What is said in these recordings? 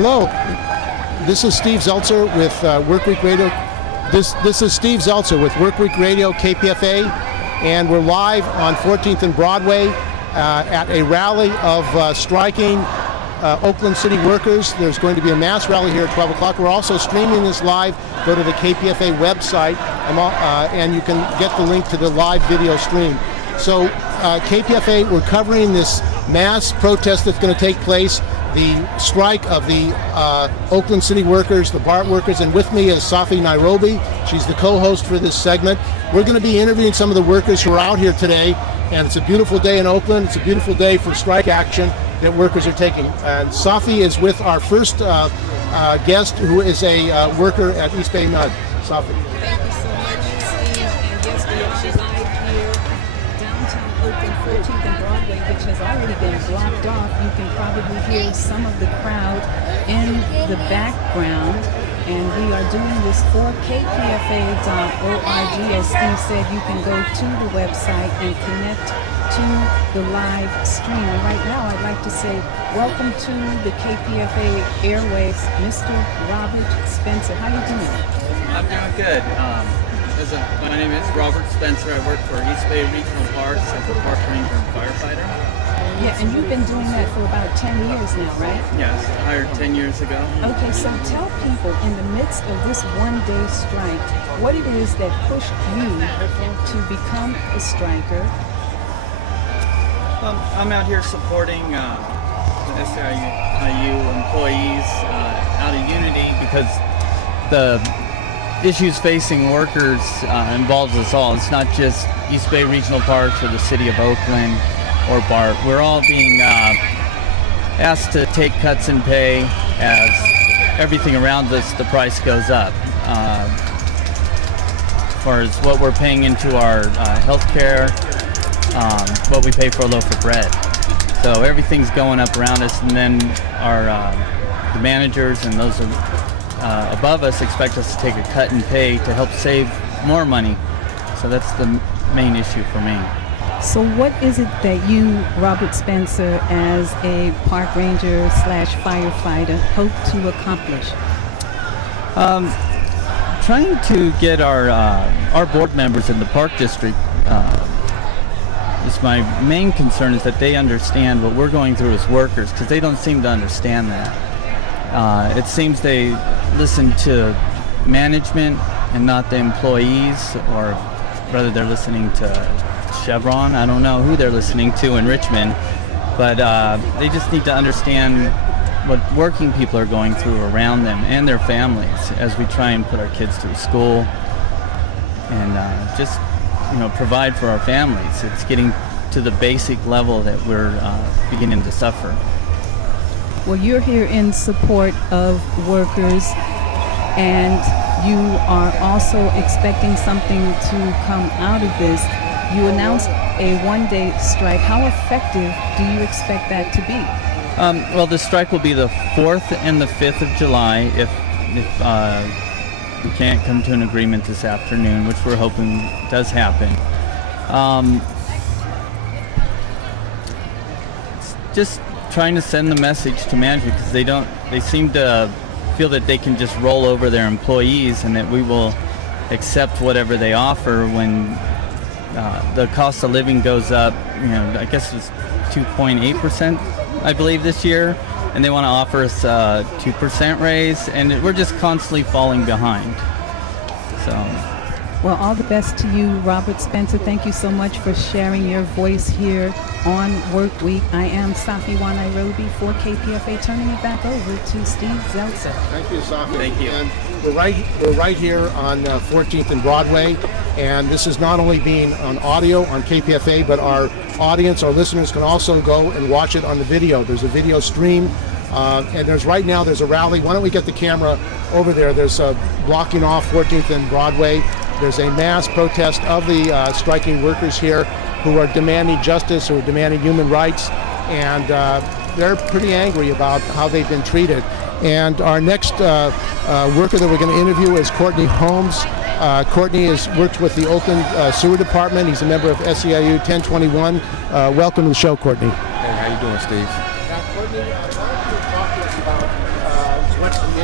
Hello, this is Steve Zeltzer with Workweek Radio. This is Steve Zeltzer with Workweek Radio, KPFA, and we're live on 14th and Broadway at a rally of striking Oakland City workers. There's going to be a mass rally here at 12 o'clock. We're also streaming this live. Go to the KPFA website and you can get the link to the live video stream. So KPFA, we're covering this mass protest that's going to take place, the strike of the Oakland City workers, the BART workers, and with me is Safi Nairobi. She's the co-host for this segment. We're going to be interviewing some of the workers who are out here today, and it's a beautiful day in Oakland. It's a beautiful day for strike action that workers are taking. And Safi is with our first guest, who is a worker at East Bay Mud. Safi. Thank you so much, Steve. And yes, we are live here, downtown Oakland, 14th and Broadway, which has already been blocked off. You can probably hear some of the crowd in the background. And we are doing this for KPFA.org. As Steve said, you can go to the website and connect to the live stream. And right now, I'd like to say welcome to the KPFA airwaves, Mr. Robert Spencer. How you doing? I'm doing good. My name is Robert Spencer. I work for East Bay Regional Parks as a park ranger and firefighter. Yeah, and you've been doing that for about 10 years now, right? Yes, hired 10 years ago. Okay, so tell people in the midst of this one-day strike, what it is that pushed you to become a striker. I'm out here supporting the SIU employees out of unity because the issues facing workers involves us all. It's not just East Bay Regional Parks or the City of Oakland or BART. We're all being asked to take cuts in pay as everything around us, the price goes up. As far as what we're paying into our health care, what we pay for a loaf of bread. So everything's going up around us, and then our the managers and those above us expect us to take a cut in pay to help save more money. So that's the main issue for me. So what is it that you, Robert Spencer, as a park ranger / firefighter, hope to accomplish? Trying to get our board members in the park district is my main concern, is that they understand what we're going through as workers, because they don't seem to understand that. It seems they listen to management and not the employees, or rather they're listening to Chevron. I don't know who they're listening to in Richmond, but they just need to understand what working people are going through around them and their families as we try and put our kids through school and just provide for our families. It's getting to the basic level that we're beginning to suffer. Well, you're here in support of workers, and you are also expecting something to come out of this. You announced a one-day strike. How effective do you expect that to be? Well, the strike will be the 4th and the 5th of July if we can't come to an agreement this afternoon, which we're hoping does happen. It's just trying to send the message to management, because they seem to feel that they can just roll over their employees and that we will accept whatever they offer when the cost of living goes up. I guess it's 2.8%, I believe, this year, and they want to offer us a 2% raise, and we're just constantly falling behind. So, well, all the best to you, Robert Spencer. Thank you so much for sharing your voice here on Work Week. I am Safi Nairobi for KPFA, turning it back over to Steve Zeltzer. Thank you, Safi. Thank you. And we're right here on 14th and Broadway, and this is not only being on audio on KPFA, but our audience, our listeners, can also go and watch it on the video. There's a video stream, and there's a rally. Why don't we get the camera over there? There's blocking off 14th and Broadway. There's a mass protest of the striking workers here who are demanding justice, who are demanding human rights, and they're pretty angry about how they've been treated. And our next worker that we're going to interview is Courtney Holmes. Courtney has worked with the Oakland Sewer Department. He's a member of SEIU 1021. Welcome to the show, Courtney. Hey, how you doing, Steve? Courtney, I'd like to talk to us about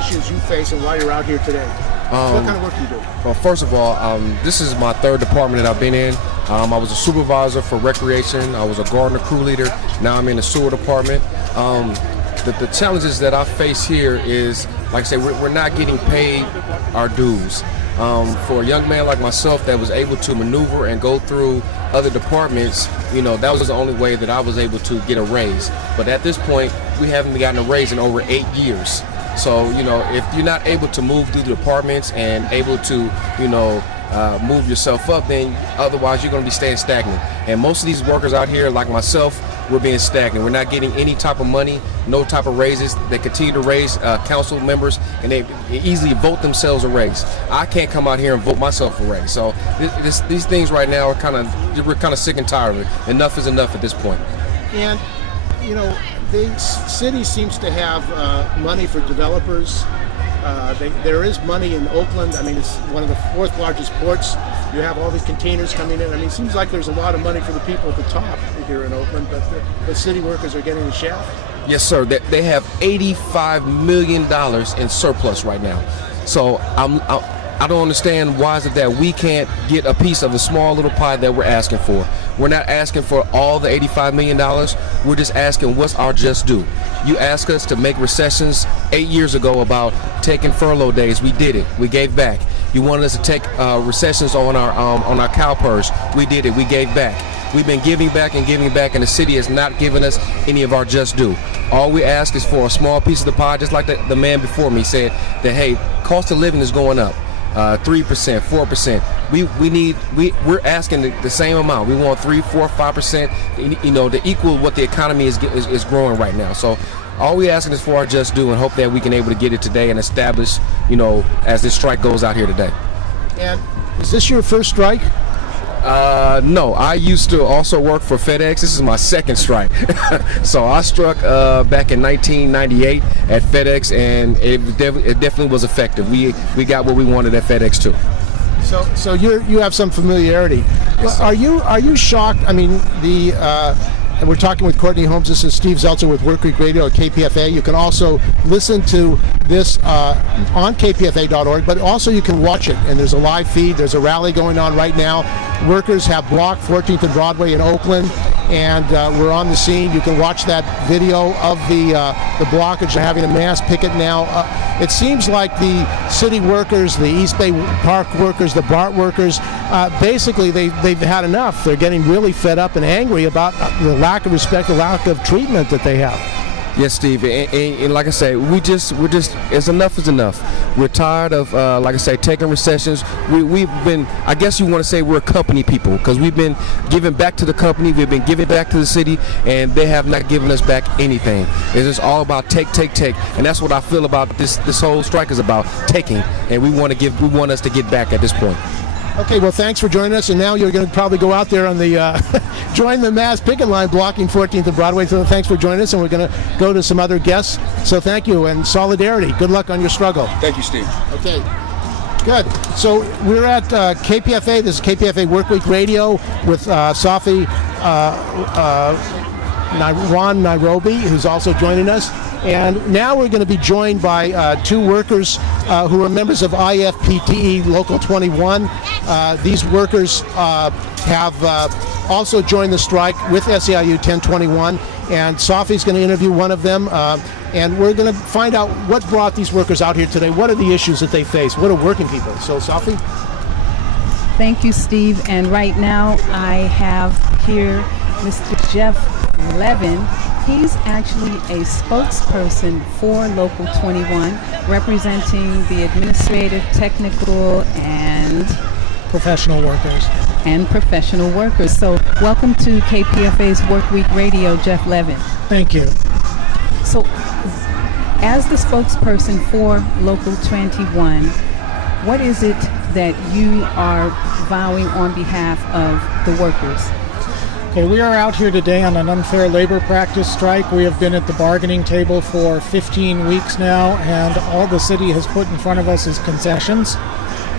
issues you face and why you're out here today. What kind of work do you do? Well, first of all, this is my third department that I've been in. I was a supervisor for recreation. I was a gardener crew leader. Now I'm in the sewer department. The challenges that I face here is, like I say, we're not getting paid our dues. For a young man like myself that was able to maneuver and go through other departments, that was the only way that I was able to get a raise. But at this point, we haven't gotten a raise in over 8 years. So, if you're not able to move through the departments and able to, move yourself up, then otherwise you're going to be staying stagnant. And most of these workers out here, like myself, we're being stagnant. We're not getting any type of money, no type of raises. They continue to raise council members, and they easily vote themselves a raise. I can't come out here and vote myself a raise. So these things right now are we're kind of sick and tired of it. Enough is enough at this point. And, the city seems to have money for developers. There is money in Oakland. I mean, it's one of the fourth largest ports. You have all these containers coming in. I mean, it seems like there's a lot of money for the people at the top here in Oakland, but the city workers are getting the shaft. Yes, sir. They have $85 million in surplus right now. So I don't understand why is it that we can't get a piece of a small little pie that we're asking for. We're not asking for all the $85 million. We're just asking what's our just due. You asked us to make recessions 8 years ago about taking furlough days. We did it. We gave back. You wanted us to take recessions on our CalPERS. We did it. We gave back. We've been giving back, and the city has not given us any of our just due. All we ask is for a small piece of the pie, just like the man before me said that, hey, cost of living is going up. 3%, 4%. We're asking the same amount. We want 3, 4, 5%. To equal what the economy is growing right now. So all we asking is for our just due, and hope that we can able to get it today and establish, as this strike goes out here today. And is this your first strike? No, I used to also work for FedEx. This is my second strike. So I struck back in 1998 at FedEx, and it definitely was effective. We got what we wanted at FedEx too. So you have some familiarity. Yes, Are you shocked? I mean, and we're talking with Courtney Holmes. This is Steve Zeltzer with Work Week Radio at KPFA. You can also listen to this on kpfa.org, but also you can watch it, and there's a live feed. There's a rally going on right now. Workers have blocked 14th and Broadway in Oakland, and we're on the scene. You can watch that video of the blockage. They're having a mass picket now. It seems like the city workers, the East Bay Park workers, the BART workers, basically they've had enough. They're getting really fed up and angry about the lack of respect, the lack of treatment that they have. Yes, Steve, and like I say, we're just it's enough is enough. We're tired of, like I say, taking recessions. We've been, I guess you want to say we're company people, because we've been giving back to the company, we've been giving back to the city, and they have not given us back anything. It's just all about take, and that's what I feel about this whole strike is about, taking, and we want us to get back at this point. Okay, well, thanks for joining us, and now you're going to probably go out there on the join the mass picket line blocking 14th and Broadway. So thanks for joining us, and we're going to go to some other guests. So thank you, and solidarity. Good luck on your struggle. Thank you, Steve. Okay, good. So we're at KPFA. This is KPFA Workweek Radio with Safi Nairobi, who's also joining us. And now we're going to be joined by two workers who are members of IFPTE Local 21. These workers have also joined the strike with SEIU 1021, and Safi's going to interview one of them, and we're going to find out what brought these workers out here today. What are the issues that they face? What are working people? So, Safi? Thank you, Steve. And right now I have here Mr. Jeff Levin. He's actually a spokesperson for Local 21, representing the administrative, technical, and professional workers. So welcome to KPFA's Workweek Radio, Jeff Levin. Thank you. So as the spokesperson for Local 21, what is it that you are vowing on behalf of the workers? Okay, we are out here today on an unfair labor practice strike. We have been at the bargaining table for 15 weeks now, and all the city has put in front of us is concessions.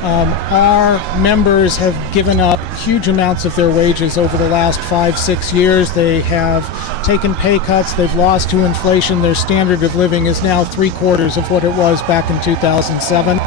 Our members have given up huge amounts of their wages over the last 5-6 years. They have taken pay cuts. They've lost to inflation. Their standard of living is now 3/4 of what it was back in 2007.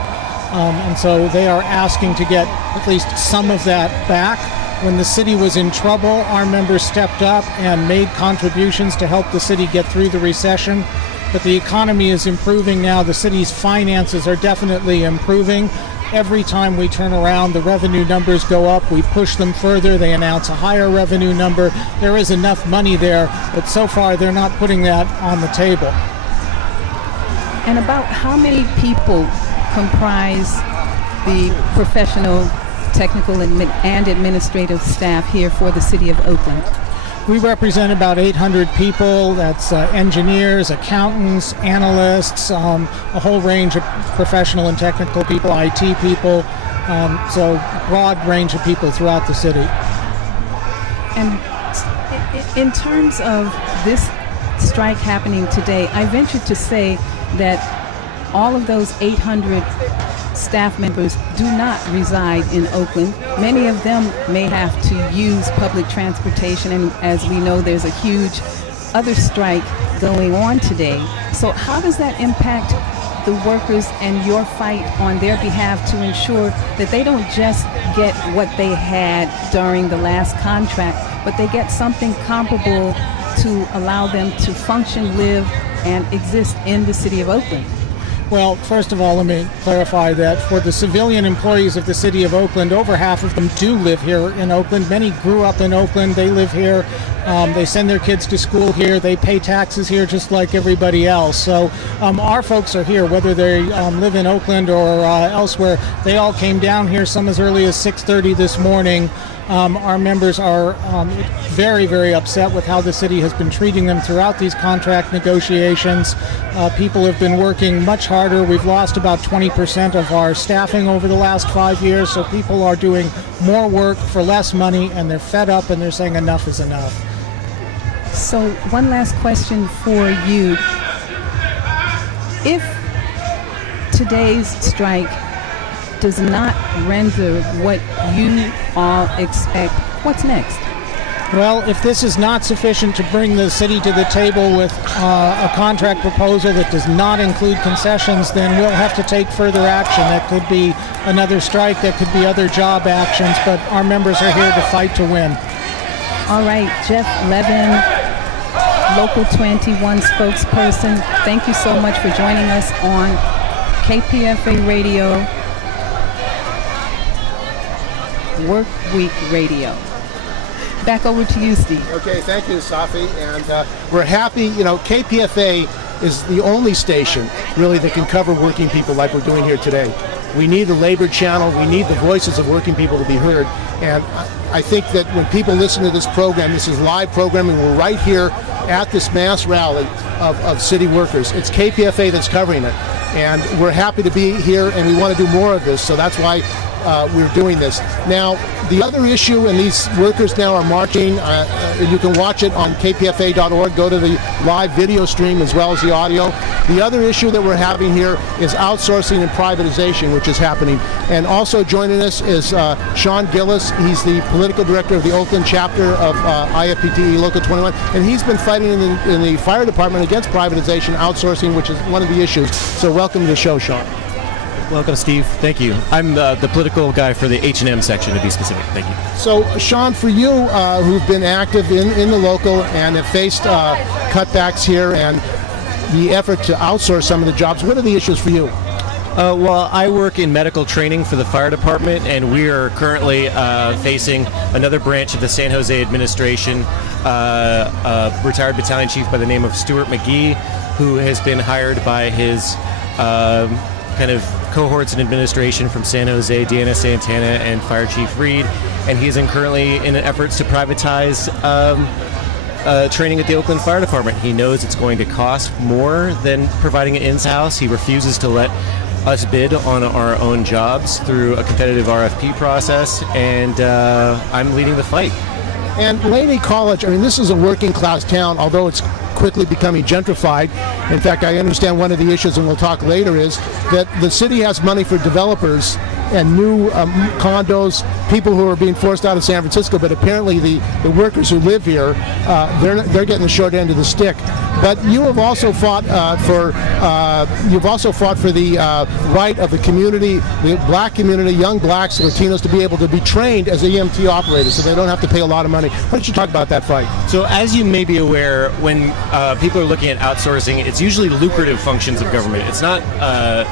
And so they are asking to get at least some of that back. When the city was in trouble, our members stepped up and made contributions to help the city get through the recession. But the economy is improving now. The city's finances are definitely improving. Every time we turn around, the revenue numbers go up. We push them further. They announce a higher revenue number. There is enough money there, but so far they're not putting that on the table. And about how many people comprise the professional, technical, and administrative staff here for the City of Oakland? We represent about 800 people. That's engineers, accountants, analysts, a whole range of professional and technical people, IT people, so broad range of people throughout the city. And in terms of this strike happening today, I venture to say that all of those 800 staff members do not reside in Oakland. Many of them may have to use public transportation, and as we know, there's a huge other strike going on today. So how does that impact the workers and your fight on their behalf to ensure that they don't just get what they had during the last contract, but they get something comparable to allow them to function, live, and exist in the City of Oakland? Well, first of all, let me clarify that for the civilian employees of the City of Oakland, over half of them do live here in Oakland. Many grew up in Oakland. They live here. They send their kids to school here. They pay taxes here just like everybody else. So our folks are here, whether they live in Oakland or elsewhere. They all came down here, some as early as 6:30 this morning. Our members are very, very upset with how the city has been treating them throughout these contract negotiations. People have been working much harder. We've lost about 20% of our staffing over the last 5 years, so people are doing more work for less money, and they're fed up and they're saying enough is enough. So one last question for you. If today's strike does not render what you all expect, what's next? Well, if this is not sufficient to bring the city to the table with a contract proposal that does not include concessions, then we'll have to take further action. That could be another strike, that could be other job actions, but our members are here to fight to win. All right, Jeff Levin, Local 21 spokesperson, thank you so much for joining us on KPFA Radio, Work Week Radio. Back over to you, Steve. Okay, thank you, Safi. And we're happy, KPFA is the only station really that can cover working people like we're doing here today. We need a labor channel. We need the voices of working people to be heard. And I think that when people listen to this program, this is live programming. We're right here at this mass rally of city workers. It's KPFA that's covering it. And we're happy to be here, and we want to do more of this. So that's why we're doing this. Now, the other issue, and these workers now are marching, and you can watch it on kpfa.org, go to the live video stream as well as the audio. The other issue that we're having here is outsourcing and privatization, which is happening. And also joining us is Sean Gillis. He's the political director of the Oakland chapter of IFPTE Local 21, and he's been fighting in the fire department against privatization, outsourcing, which is one of the issues. So welcome to the show, Sean. Welcome, Steve. Thank you. I'm the political guy for the H&M section, to be specific. Thank you. So, Sean, for you who've been active in the local and have faced cutbacks here and the effort to outsource some of the jobs, what are the issues for you? Well, I work in medical training for the fire department, and we are currently facing another branch of the San Jose administration, a retired battalion chief by the name of Stuart McGee, who has been hired by his kind of cohorts in administration from San Jose, Deanna Santana, and Fire Chief Reed, and he is currently in efforts to privatize training at the Oakland Fire Department. He knows it's going to cost more than providing it in-house. He refuses to let us bid on our own jobs through a competitive RFP process, and I'm leading the fight. And Laney College, I mean, this is a working class town, although it's quickly becoming gentrified. In fact, I understand one of the issues, and we'll talk later, is that the city has money for developers and new condos, people who are being forced out of San Francisco, but apparently the workers who live here, they're getting the short end of the stick. But you have also fought for the right of the community, the black community, young blacks, Latinos, to be able to be trained as EMT operators, so they don't have to pay a lot of money. Why don't you talk about that fight? So as you may be aware, when people are looking at outsourcing, it's usually lucrative functions of government. It's not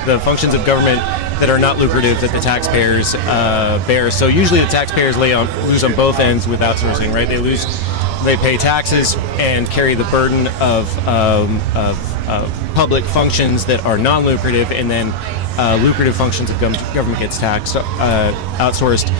the functions of government that are not lucrative that the taxpayers bear. So usually the taxpayers lose on both ends with outsourcing, right? They pay taxes and carry the burden of public functions that are non-lucrative, and then lucrative functions of government gets outsourced.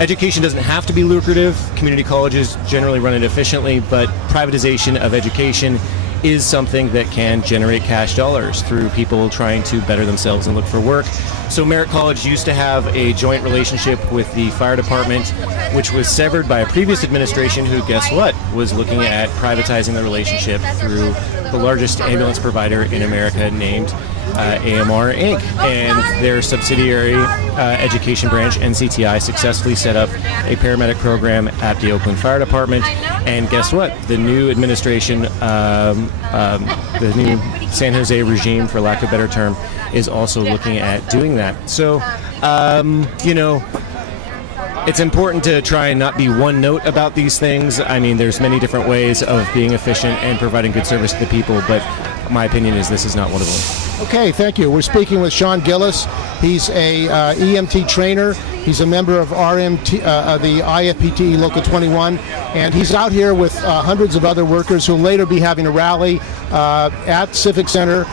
Education doesn't have to be lucrative. Community colleges generally run it efficiently, but privatization of education is something that can generate cash dollars through people trying to better themselves and look for work. So Merritt College used to have a joint relationship with the fire department, which was severed by a previous administration who, guess what, was looking at privatizing the relationship through the largest ambulance provider in America named AMR Inc. And their subsidiary education branch, NCTI, successfully set up a paramedic program at the Oakland Fire Department. And guess what? The new administration, the new San Jose regime, for lack of a better term, is also looking at doing that. So, it's important to try and not be one note about these things. I mean, there's many different ways of being efficient and providing good service to the people, but my opinion is this is not one of them. Okay, thank you. We're speaking with Sean Gillis. He's a EMT trainer. He's a member of RMT, the IFPT Local 21, and he's out here with hundreds of other workers who will later be having a rally at Civic Center,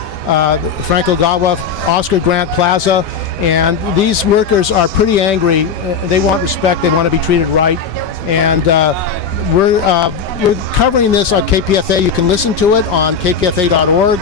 Frank Ogawa, Oscar Grant Plaza, and these workers are pretty angry. They want respect. They want to be treated right, and we're covering this on KPFA. You can listen to it on kpfa.org.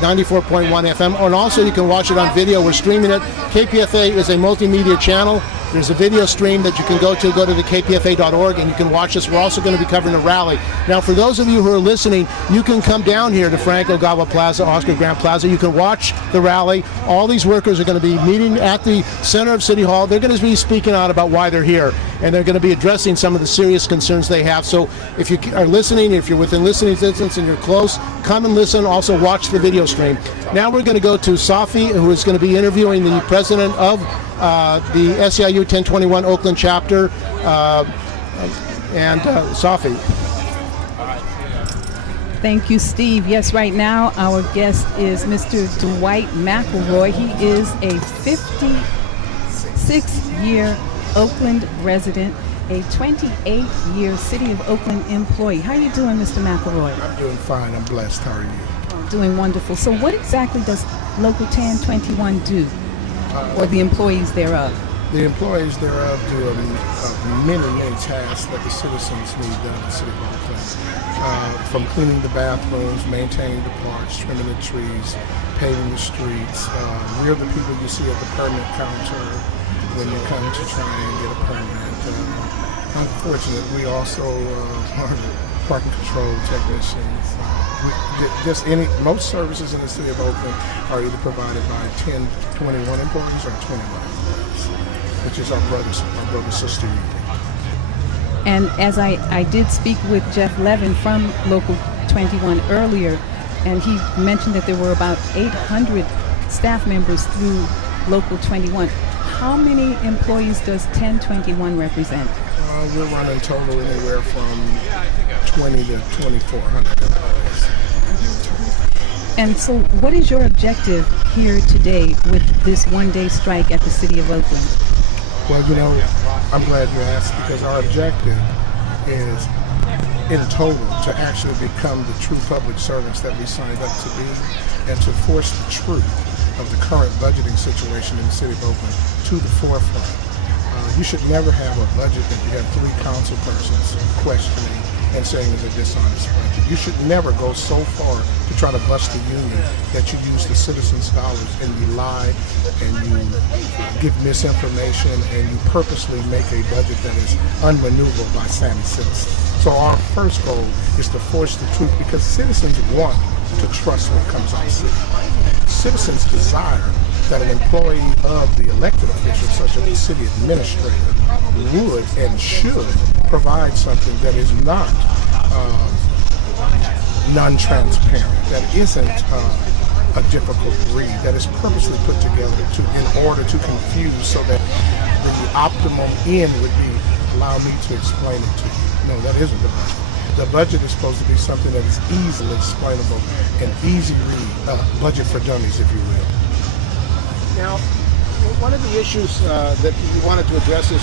94.1 FM, and also you can watch it on video. We're streaming it. KPFA is a multimedia channel. There's a video stream that you can go to the kpfa.org, and you can watch us. We're also going to be covering a rally. Now, for those of you who are listening, you can come down here to Frank Ogawa Plaza, Oscar Grant Plaza. You can watch the rally. All these workers are going to be meeting at the center of City Hall. They're going to be speaking out about why they're here, and they're going to be addressing some of the serious concerns they have. So if you are listening, if you're within listening distance and you're close, come and listen. Also watch the video stream. Now we're going to go to Safi, who is going to be interviewing the president of the SEIU 1021 Oakland chapter, and Safi. Thank you, Steve. Yes, right now our guest is Mr. Dwight McElroy. He is a 56-year Oakland resident, a 28-year City of Oakland employee. How are you doing, Mr. McElroy? I'm doing fine. I'm blessed. How are you? Doing wonderful. So what exactly does Local 1021 do, or the employees thereof? The employees thereof do many tasks that the citizens need done in the City of Oakland. From cleaning the bathrooms, maintaining the parks, trimming the trees, paving the streets. We're the people you see at the permit counter when you come to try and get a permit. Unfortunately, we also are the parking control technicians. Most services in the City of Oakland are either provided by 1021 employees or 21 employees, which is our brother sister union. And as I did speak with Jeff Levin from Local 21 earlier, and he mentioned that there were about 800 staff members through Local 21. How many employees does 1021 represent? We're running total anywhere from 20 to 2,400 employees. And so what is your objective here today with this one-day strike at the City of Oakland? Well, I'm glad you asked, because our objective is, in total, to actually become the true public servants that we signed up to be, and to force the truth of the current budgeting situation in the City of Oakland to the forefront. You should never have a budget that you have 3 council persons questioning and saying is a dishonest budget. You should never go so far to try to bust the union that you use the citizens' dollars and you lie and you give misinformation and you purposely make a budget that is unmaneuverable by savvy citizens. So our first goal is to force the truth, because citizens want to trust what comes out of the city. Citizens desire that an employee of the elected official, such as the city administrator, would and should provide something that is not non-transparent, that isn't a difficult read, that is purposely put together in order to confuse, so that the optimum end would be, allow me to explain it to you. No, that isn't the budget. The budget is supposed to be something that is easily explainable and easy read, budget for dummies, if you will. Now, one of the issues that you wanted to address is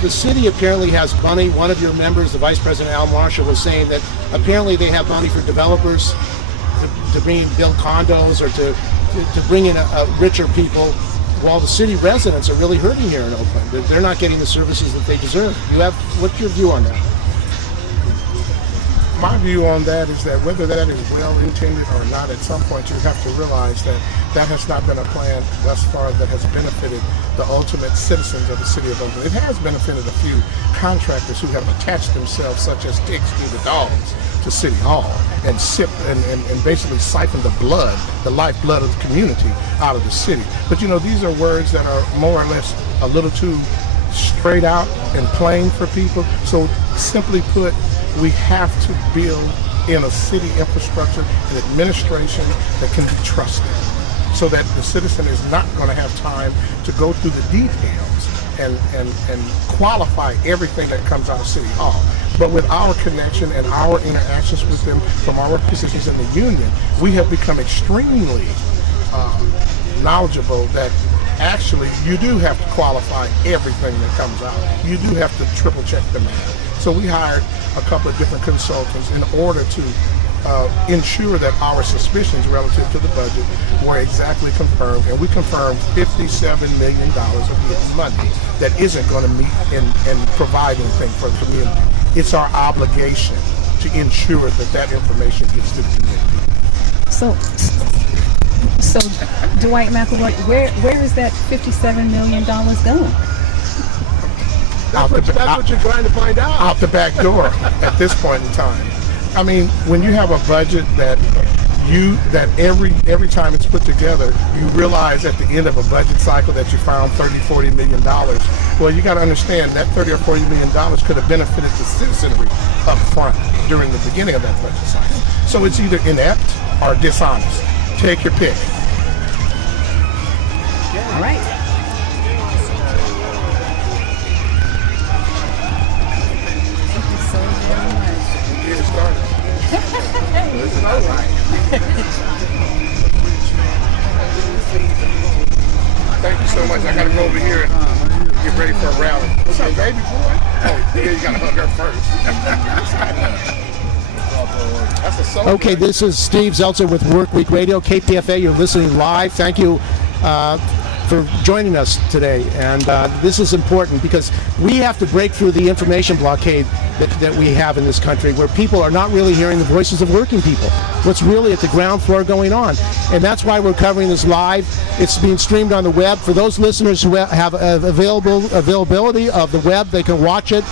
the city apparently has money. One of your members, the Vice President Al Marshall, was saying that apparently they have money for developers to build condos or to bring in richer people, while the city residents are really hurting here in Oakland. They're not getting the services that they deserve. What's your view on that? My view on that is that whether that is well intended or not, at some point you have to realize that that has not been a plan thus far that has benefited the ultimate citizens of the city of Oakland. It has benefited a few contractors who have attached themselves, such as Ticks do the dogs, to City Hall and sip and basically siphon the blood, the lifeblood of the community out of the city. But these are words that are more or less a little too straight out and plain for people. So simply put, we have to build in a city infrastructure and administration that can be trusted, so that the citizen is not going to have time to go through the details and qualify everything that comes out of City Hall. But with our connection and our interactions with them from our positions in the union, we have become extremely knowledgeable that actually you do have to qualify everything that comes out. You do have to triple check the math. So we hired a couple of different consultants in order to ensure that our suspicions relative to the budget were exactly confirmed, and we confirmed $57 million of money that isn't going to meet and provide anything for the community. It's our obligation to ensure that information gets to the community. So Dwight McElroy, where is that $57 million going? That's what you're trying to find out. Out the back door at this point in time. I mean, when you have a budget that every time it's put together, you realize at the end of a budget cycle that you found $30-40 million. Well, you got to understand that $30 or $40 million could have benefited the citizenry up front during the beginning of that budget cycle. So it's either inept or dishonest. Take your pick. All right. Thank you so much. I gotta go over here and get ready for a rally. What's up, baby boy? Oh, yeah, you gotta hug her first. That's a soul. Okay, this is Steve Zeltzer with Workweek Radio, KPFA. You're listening live. Thank you for joining us today. And this is important because we have to break through the information blockade that we have in this country, where people are not really hearing the voices of working people, what's really at the ground floor going on. And that's why we're covering this live. It's being streamed on the web. For those listeners who have availability of the web, they can watch it.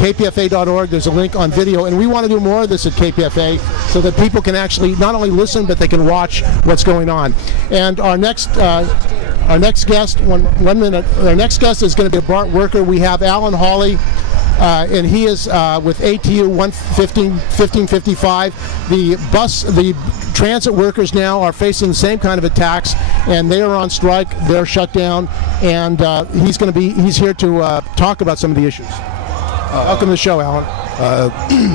KPFA.org, there's a link on video, and we want to do more of this at KPFA so that people can actually not only listen, but they can watch what's going on. And our next guest, one minute, our next guest is going to be a BART worker. We have Alan Hawley, and he is with ATU 1555. The transit workers now are facing the same kind of attacks, and they are on strike. They're shut down, and he's here to talk about some of the issues. Welcome to the show, Alan.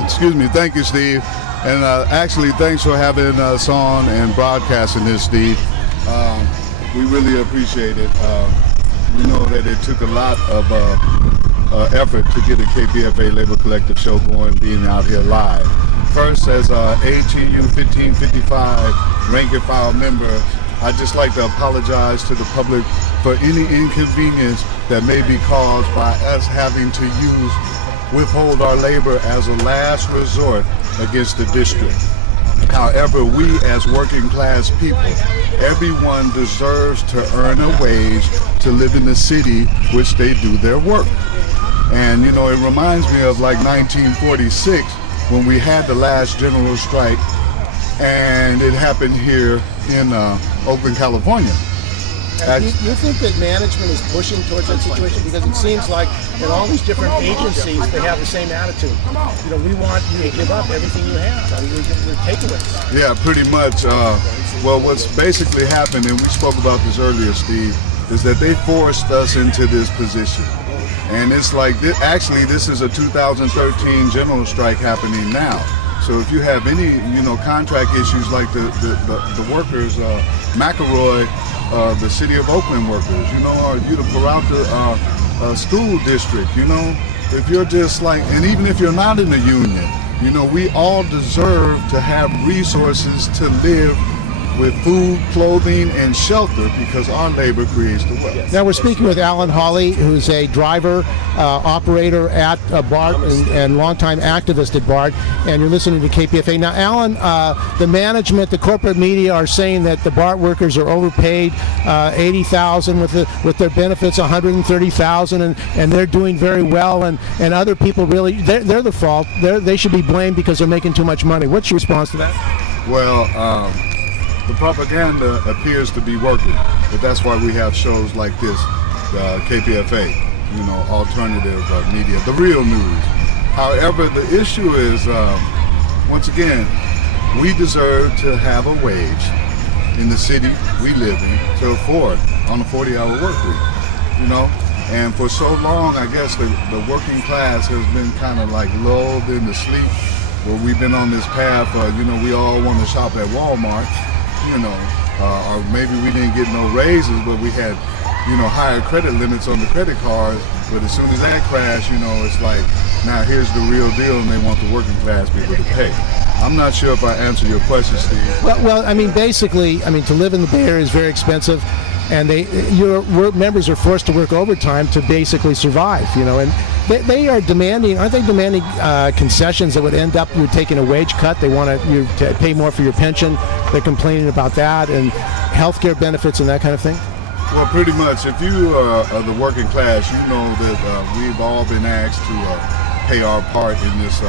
Excuse me. Thank you, Steve. And actually, thanks for having us on and broadcasting this, Steve. We really appreciate it. We know that it took a lot of effort to get a KPFA Labor Collective show going, being out here live. First, as ATU 1555 rank and file member, I'd just like to apologize to the public for any inconvenience that may be caused by us having to withhold our labor as a last resort against the district. However, we as working class people, everyone deserves to earn a wage to live in the city which they do their work. And it reminds me of like 1946 when we had the last general strike, and it happened here in Oakland, California. Do you think that management is pushing towards that situation? Because it seems like in all these different agencies, they have the same attitude. We want you to give up everything you have. I mean, we're takeaways. Yeah, pretty much. Well, what's basically happened, and we spoke about this earlier, Steve, is that they forced us into this position. And it's like, this is a 2013 general strike happening now. So if you have any, contract issues like the workers, McElroy, the city of Oakland workers, or the Peralta school district, if you're just like, and even if you're not in the union, we all deserve to have resources to live with food, clothing, and shelter because our labor creates the wealth. Now we're speaking with Alan Hawley, who's a driver, operator at BART and longtime activist at BART, and you're listening to KPFA. Now, Alan, the management, the corporate media are saying that the BART workers are overpaid, $80,000 with their benefits, $130,000, and they're doing very well, and other people really, they're the fault. They should be blamed because they're making too much money. What's your response to that? Well, the propaganda appears to be working, but that's why we have shows like this, KPFA, alternative media, the real news. However, the issue is, once again, we deserve to have a wage in the city we live in to afford on a 40-hour work week, And for so long, I guess the working class has been kind of like lulled into sleep, where we've been on this path, we all want to shop at Walmart, or maybe we didn't get no raises, but we had, higher credit limits on the credit cards. But as soon as that crashed, it's like, now here's the real deal, and they want the working class people to pay. I'm not sure if I answered your question, Steve. Well, I mean, basically, to live in the Bay Area is very expensive, and your members are forced to work overtime to basically survive, and they are demanding, aren't they demanding concessions that would end up you taking a wage cut? They want you to pay more for your pension. They're complaining about that, and health care benefits and that kind of thing. Well, pretty much. If you are the working class, you know that we've all been asked to pay our part in this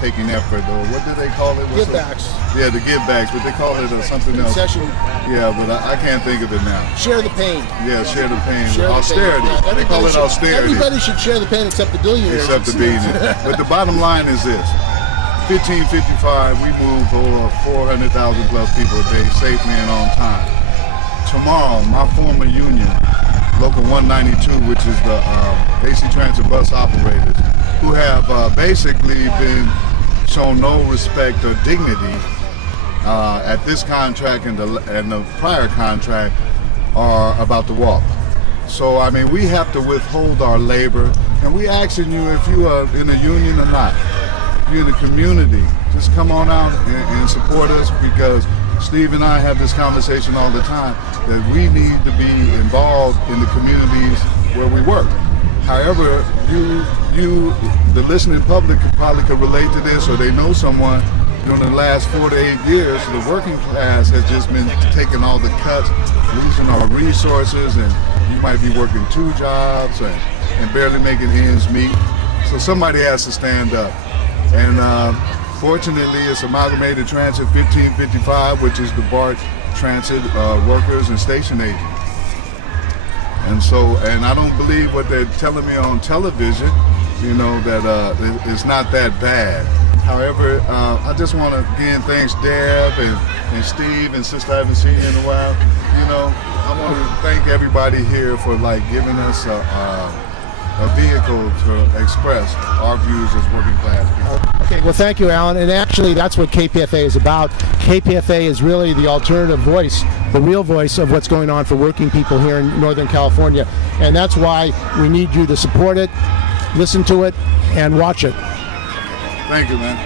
taking effort, or what do they call it? Give backs. Yeah, the give backs, but they call it something concession. else. Yeah, but I can't think of it now. Share the pain. Yeah, share the pain. Share austerity. The pain. They call it austerity. Everybody should share the pain except the billionaires. Except the billionaires. But the bottom line is this. 1555, we move over 400,000 plus people a day safely and on time. Tomorrow, my former union, Local 192, which is the AC Transit bus operators, who have basically been shown no respect or dignity at this contract and the prior contract, are about to walk. So, we have to withhold our labor, and we asking you if you are in a union or not. If you're in the community, just come on out and support us, because Steve and I have this conversation all the time that we need to be involved in the communities where we work. However, you, the listening public probably could relate to this, or they know someone. During the last 4 to 8 years, the working class has just been taking all the cuts, losing our resources, and you might be working 2 jobs and barely making ends meet. So somebody has to stand up. And fortunately, it's Amalgamated Transit 1555, which is the BART Transit workers and station agents. And I don't believe what they're telling me on television, that it's not that bad. However, I just want to again thank Deb and Steve and Sister I haven't seen you in a while. I want to thank everybody here for giving us a vehicle to express our views as working class people. Okay, well, thank you, Alan. And actually, that's what KPFA is about. KPFA is really the alternative voice, the real voice of what's going on for working people here in Northern California. And that's why we need you to support it, listen to it, and watch it. Thank you, man.